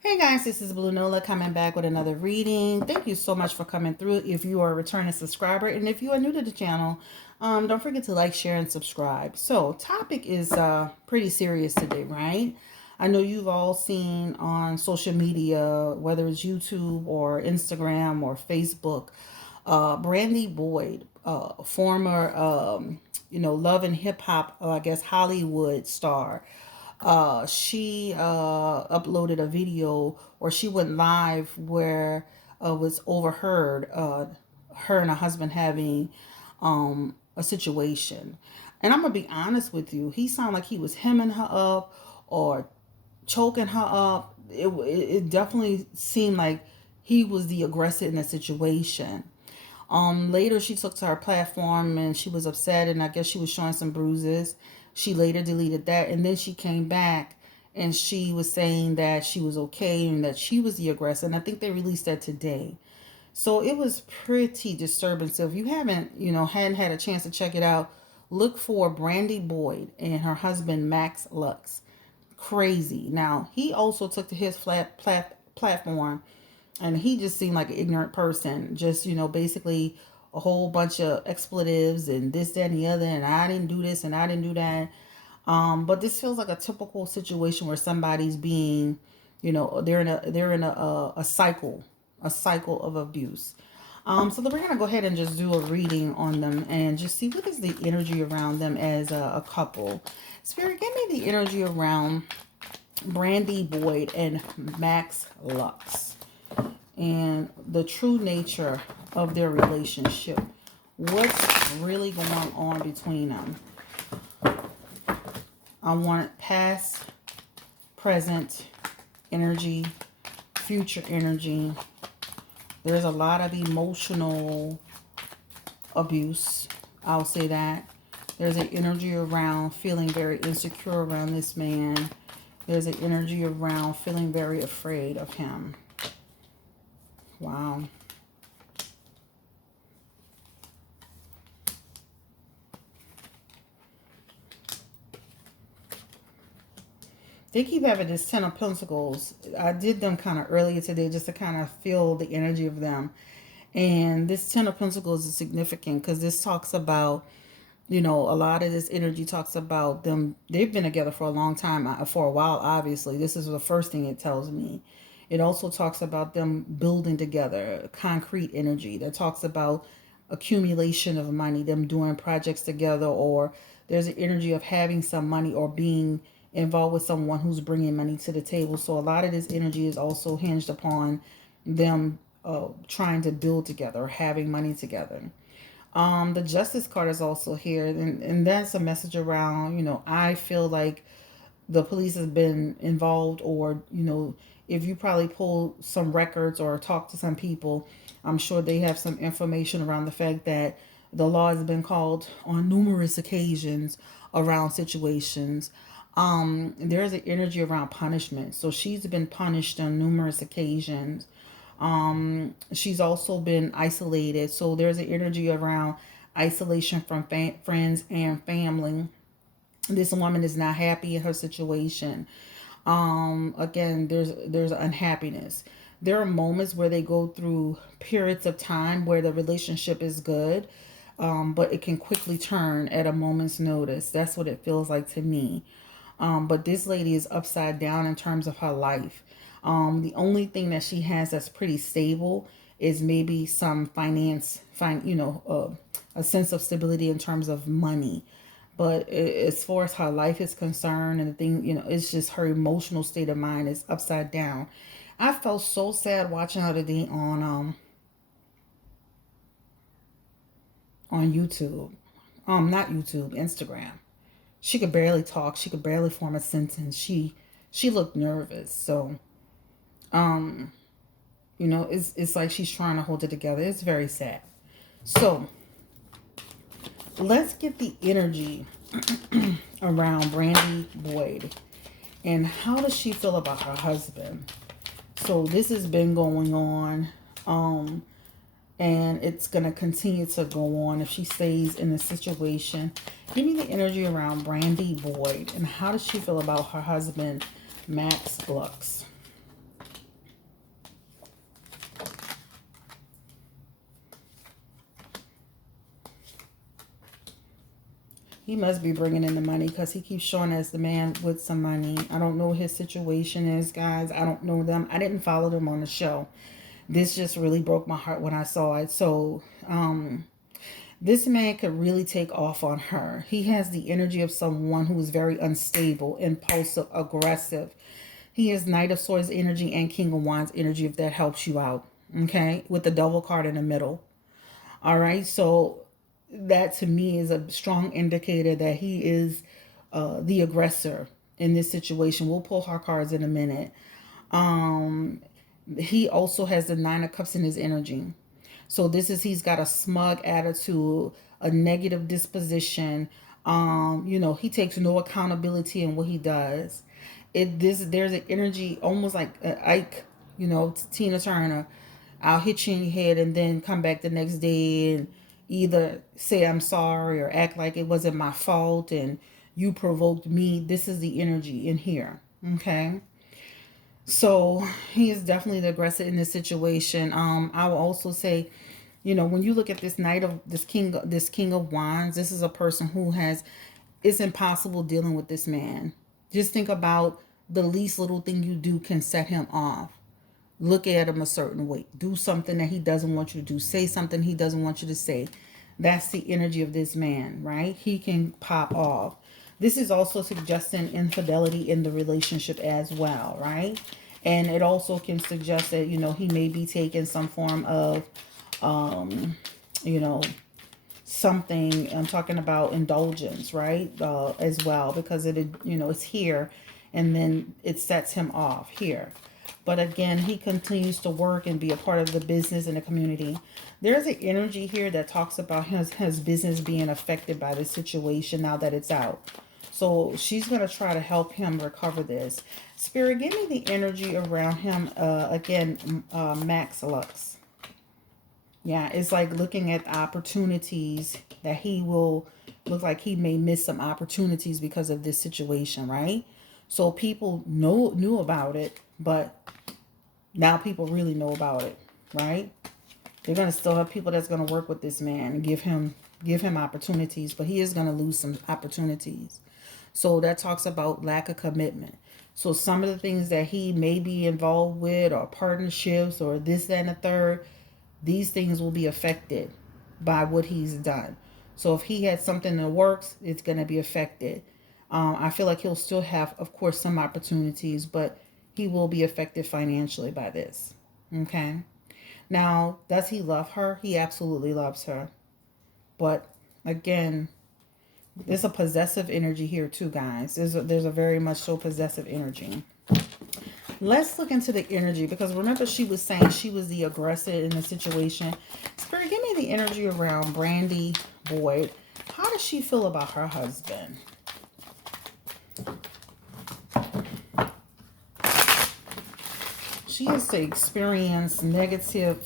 Hey guys, this is Blue Nola coming back with another reading. Thank you so much for coming through. If you are a returning subscriber and if you are new to the channel, don't forget to like, share, and subscribe. So, topic is pretty serious today, right? I know you've all seen on social media, whether it's YouTube or Instagram or Facebook, Brandi Boyd, former, love and hip hop, I guess Hollywood star. She uploaded a video, or she went live where was overheard her and her husband having a situation. And I'm gonna be honest with you, he sounded like he was hemming her up or choking her up. It definitely seemed like he was the aggressor in the situation. Later, she took to her platform and she was upset, and I guess she was showing some bruises. She later deleted that, and then she came back and she was saying that she was okay and that she was the aggressor. And I think they released that today. So it was pretty disturbing. So if you hadn't had a chance to check it out, look for Brandi Boyd and her husband Max Lux. Crazy. Now he also took to his platform, and he just seemed like an ignorant person. Just basically a whole bunch of expletives and this, that, and the other. And I didn't do this and I didn't do that. But this feels like a typical situation where somebody's being, they're in a cycle of abuse. So then we're gonna go ahead and just do a reading on them and just see what is the energy around them as a couple. Spirit, give me the energy around Brandi Boyd and Max Lux and the true nature of their relationship. What's really going on between them? I want past, present energy, future energy. There's a lot of emotional abuse. I'll say that. There's an energy around feeling very insecure around this man. There's an energy around feeling very afraid of him. Wow. They keep having this Ten of Pentacles. I did them kind of earlier today just to kind of feel the energy of them. And this Ten of Pentacles is significant because this talks about, a lot of this energy talks about them. They've been together for a long time, for a while, obviously. This is the first thing it tells me. It also talks about them building together, concrete energy that talks about accumulation of money, them doing projects together, or there's an energy of having some money or being involved with someone who's bringing money to the table. So a lot of this energy is also hinged upon them trying to build together or having money together. The Justice card is also here, and that's a message around, I feel like the police has been involved, or, if you probably pull some records or talk to some people, I'm sure they have some information around the fact that the law has been called on numerous occasions around situations. There's an energy around punishment. So she's been punished on numerous occasions. She's also been isolated. So there's an energy around isolation from friends and family. This woman is not happy in her situation. Again, there's unhappiness. There are moments where they go through periods of time where the relationship is good, but it can quickly turn at a moment's notice. That's what it feels like to me. But this lady is upside down in terms of her life. The only thing that she has that's pretty stable is maybe some a sense of stability in terms of money. But as far as her life is concerned, and the thing, it's just her emotional state of mind is upside down. I felt so sad watching her today on YouTube. Not YouTube, Instagram. She could barely talk. She could barely form a sentence. She looked nervous. So, um, it's like she's trying to hold it together. It's very sad. So, let's get the energy around Brandi Boyd. And how does she feel about her husband? So this has been going on. And it's going to continue to go on if she stays in the situation. Give me the energy around Brandi Boyd. And how does she feel about her husband, Max Lux? He must be bringing in the money because he keeps showing us the man with some money. I don't know what his situation is, guys. I don't know them. I didn't follow them on the show. This just really broke my heart when I saw it. So, this man could really take off on her. He has the energy of someone who is very unstable, impulsive, aggressive. He has Knight of Swords energy and King of Wands energy, if that helps you out. Okay? With the double card in the middle. All right? So that to me is a strong indicator that he is the aggressor in this situation. We'll pull our cards in a minute. He also has the Nine of Cups in his energy. So he's got a smug attitude, a negative disposition. He takes no accountability in what he does. There's an energy almost like Ike, Tina Turner. I'll hit you in your head and then come back the next day and either say I'm sorry or act like it wasn't my fault and you provoked me. This is the energy in here. Okay. So he is definitely the aggressor in this situation. I will also say, when you look at this king of wands, this is a person who it's impossible dealing with this man. Just think about the least little thing you do can set him off. Look at him a certain way. Do something that he doesn't want you to do. Say something he doesn't want you to say. That's the energy of this man, right? He can pop off. This is also suggesting infidelity in the relationship as well, right? And it also can suggest that, he may be taking some form of, something. I'm talking about indulgence, right? As well, because it's here and then it sets him off here. But again, he continues to work and be a part of the business and the community. There's an energy here that talks about his business being affected by this situation now that it's out. So she's going to try to help him recover this. Spirit, give me the energy around him. Again, Max Lux. Yeah, it's like looking at opportunities that he will look like he may miss some opportunities because of this situation, right? So people knew about it, but now people really know about it, right? They're going to still have people that's going to work with this man and give him opportunities, but he is going to lose some opportunities. So that talks about lack of commitment. So some of the things that he may be involved with or partnerships or this, that, and the third, these things will be affected by what he's done. So if he had something in the works, it's going to be affected. I feel like he'll still have, of course, some opportunities, but he will be affected financially by this. Okay. Now, does he love her? He absolutely loves her. But again, there's a possessive energy here too, guys. There's a very much so possessive energy. Let's look into the energy, because remember she was saying she was the aggressor in the situation. Spirit, give me the energy around Brandi Boyd. How does she feel about her husband? She has to experience negativity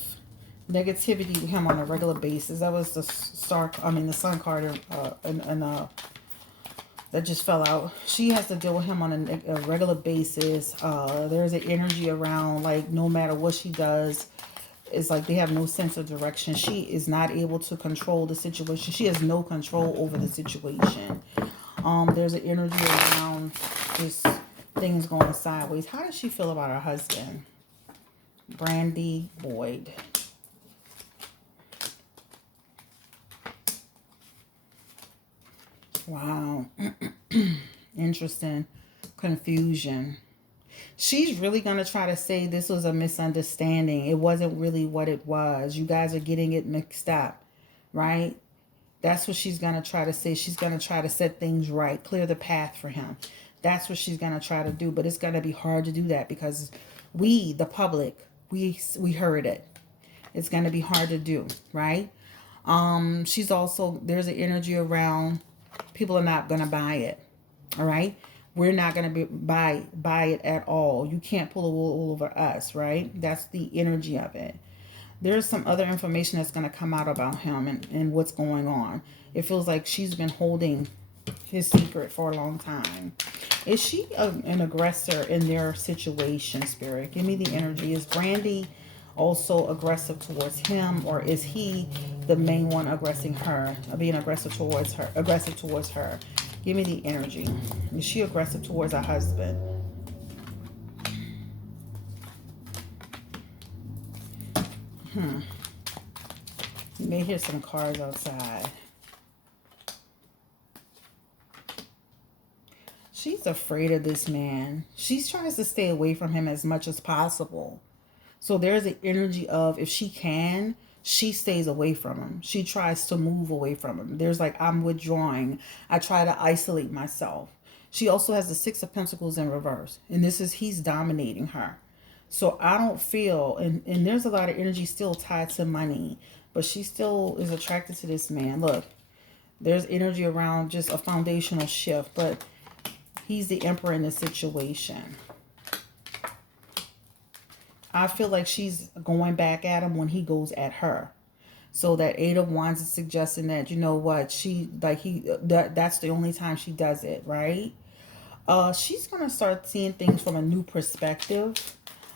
with him on a regular basis. That was the sun card that just fell out. She has to deal with him on a regular basis. There's an energy around, like, no matter what she does, it's like they have no sense of direction. She is not able to control the situation. She has no control over the situation. There's an energy around just things going sideways. How does she feel about her husband? Brandi Boyd. Wow. Interesting. Confusion. She's really going to try to say this was a misunderstanding. It wasn't really what it was. You guys are getting it mixed up, right? That's what she's going to try to say. She's going to try to set things right, clear the path for him. That's what she's going to try to do. But it's going to be hard to do that because we, the public, we heard it. It's going to be hard to do, right? She's also, there's an energy around people are not going to buy it. All right. We're not going to buy it at all. You can't pull the wool over us, right? That's the energy of it. There's some other information that's going to come out about him and what's going on. It feels like she's been holding his secret for a long time. Is she an aggressor in their situation, Spirit? Give me the energy. Is Brandi also aggressive towards him, or is he the main one aggressing her, being aggressive towards her, Give me the energy. Is she aggressive towards her husband? You may hear some cars outside. She's afraid of this man. She tries to stay away from him as much as possible. So there's an energy of, if she can, she stays away from him. She tries to move away from him. There's like, I'm withdrawing. I try to isolate myself. She also has the Six of Pentacles in reverse. And this is, he's dominating her. So I don't feel, and there's a lot of energy still tied to money, but she still is attracted to this man. Look, there's energy around just a foundational shift, but he's the emperor in the situation. I feel like she's going back at him when he goes at her. So that Eight of Wands is suggesting that, you know what, that's the only time she does it, right? She's going to start seeing things from a new perspective.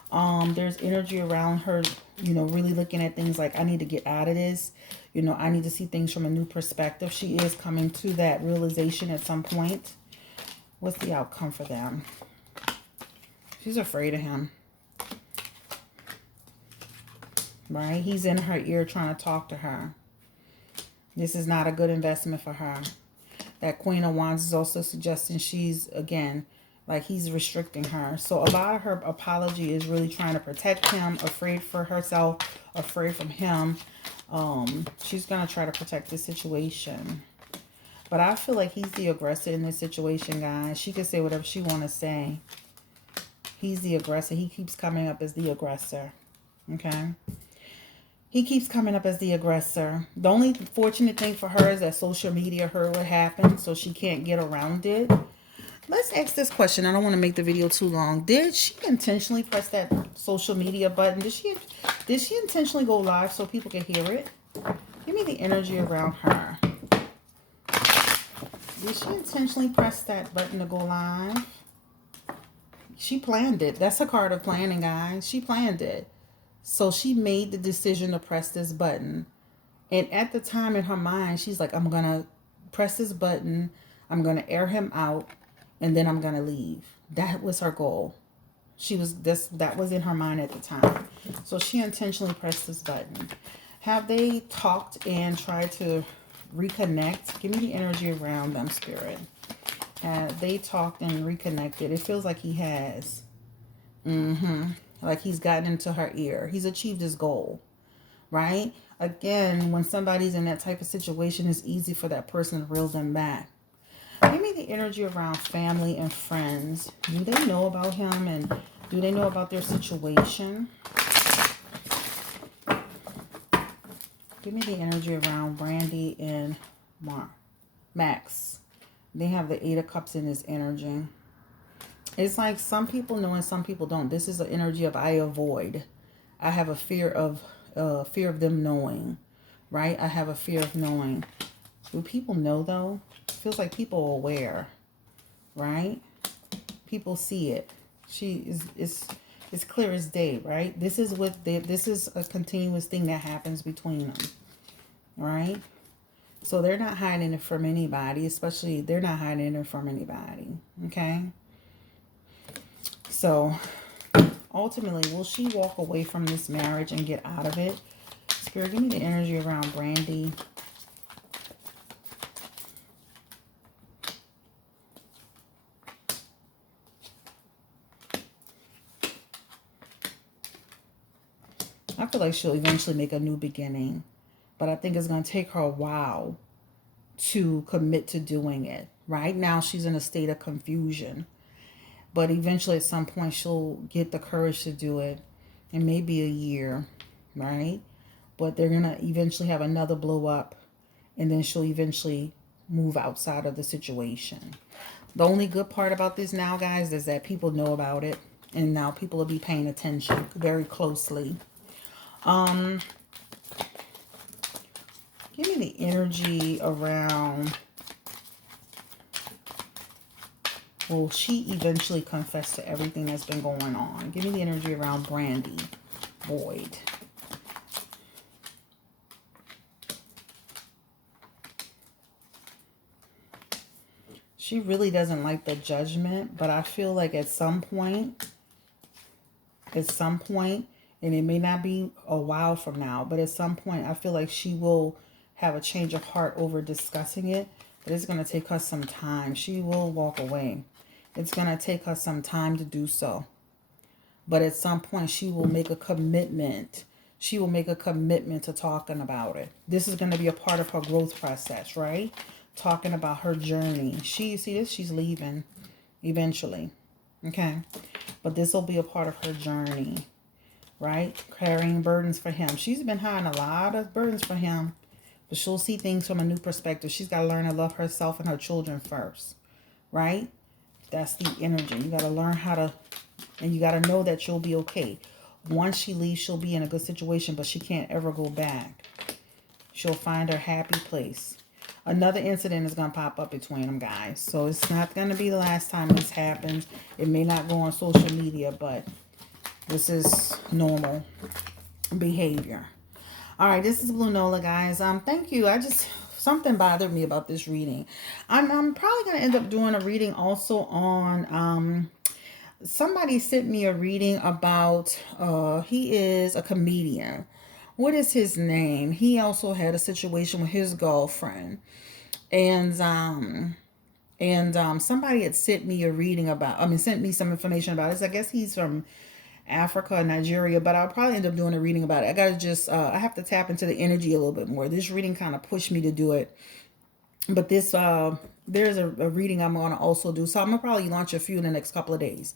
There's energy around her, you know, really looking at things like, I need to get out of this. You know, I need to see things from a new perspective. She is coming to that realization at some point. What's the outcome for them? She's afraid of him. Right? He's in her ear trying to talk to her. This is not a good investment for her. That Queen of Wands is also suggesting she's, again, like he's restricting her. So a lot of her apology is really trying to protect him, afraid for herself, afraid from him. She's going to try to protect the situation. But I feel like he's the aggressor in this situation, guys. She can say whatever she want to say. He's the aggressor. He keeps coming up as the aggressor. Okay? He keeps coming up as the aggressor. The only fortunate thing for her is that social media heard what happened, so she can't get around it. Let's ask this question. I don't want to make the video too long. Did she intentionally press that social media button? Did she intentionally go live so people can hear it? Give me the energy around her. Did she intentionally press that button to go live? She planned it. That's a card of planning, guys. She planned it. So she made the decision to press this button. And at the time in her mind, she's like, I'm going to press this button. I'm going to air him out. And then I'm going to leave. That was her goal. That was in her mind at the time. So she intentionally pressed this button. Have they talked and tried to reconnect? Give me the energy around them, Spirit. They talked and reconnected. It feels like he has. Like he's gotten into her ear. He's achieved his goal, right? Again, when somebody's in that type of situation, it's easy for that person to reel them back. Give me the energy around family and friends. Do they know about him, and do they know about their situation? Give me the energy around Brandi and Max. They have the Eight of Cups in this energy. It's like some people know and some people don't. This is the energy of I avoid. I have a fear of them knowing, right? I have a fear of knowing. Do people know though? It feels like people are aware, right? People see it. It's clear as day, right? This is a continuous thing that happens between them, right? So they're not hiding it from anybody, especially they're not hiding it from anybody, okay? So ultimately, will she walk away from this marriage and get out of it? Spirit, give me the energy around Brandi. I feel like she'll eventually make a new beginning, but I think it's going to take her a while to commit to doing it. Right now, she's in a state of confusion. But eventually, at some point, she'll get the courage to do it. And maybe a year, right? But they're going to eventually have another blow up. And then she'll eventually move outside of the situation. The only good part about this now, guys, is that people know about it. And now people will be paying attention very closely. Give me the energy around... Will she eventually confess to everything that's been going on? Give me the energy around Brandi. void. She really doesn't like the judgment, but I feel like at some point, and it may not be a while from now, but at some point, I feel like she will have a change of heart over discussing it. But it's going to take her some time. She will walk away. It's going to take her some time to do so. But at some point, she will make a commitment. She will make a commitment to talking about it. This is going to be a part of her growth process, right? Talking about her journey. See this? She's leaving eventually. Okay? But this will be a part of her journey, right? Carrying burdens for him. She's been having a lot of burdens for him, but she'll see things from a new perspective. She's got to learn to love herself and her children first, right? That's the energy. You got to learn how to, and you got to know that you'll be okay. Once she leaves, she'll be in a good situation, but she can't ever go back. She'll find her happy place. Another incident is going to pop up between them, guys. So it's not going to be the last time this happens. It may not go on social media, but this is normal behavior. All right, this is Blue Nola, guys. Thank you. Something bothered me about this reading. I'm probably going to end up doing a reading also on somebody sent me a reading about he is a comedian. What is his name? He also had a situation with his girlfriend. And somebody had sent me a reading about, sent me some information about it. I guess he's from Africa, Nigeria, but I'll probably end up doing a reading about it. I gotta just, I have to tap into the energy a little bit more. This reading kind of pushed me to do it. But this, there's a reading I'm going to also do. So I'm going to probably launch a few in the next couple of days.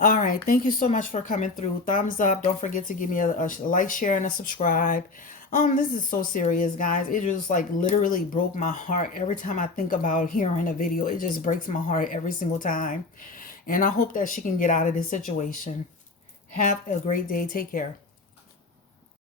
All right. Thank you so much for coming through. Thumbs up. Don't forget to give me a like, share, and a subscribe. This is so serious, guys. It just like literally broke my heart every time I think about hearing a video. It just breaks my heart every single time. And I hope that she can get out of this situation. Have a great day. Take care.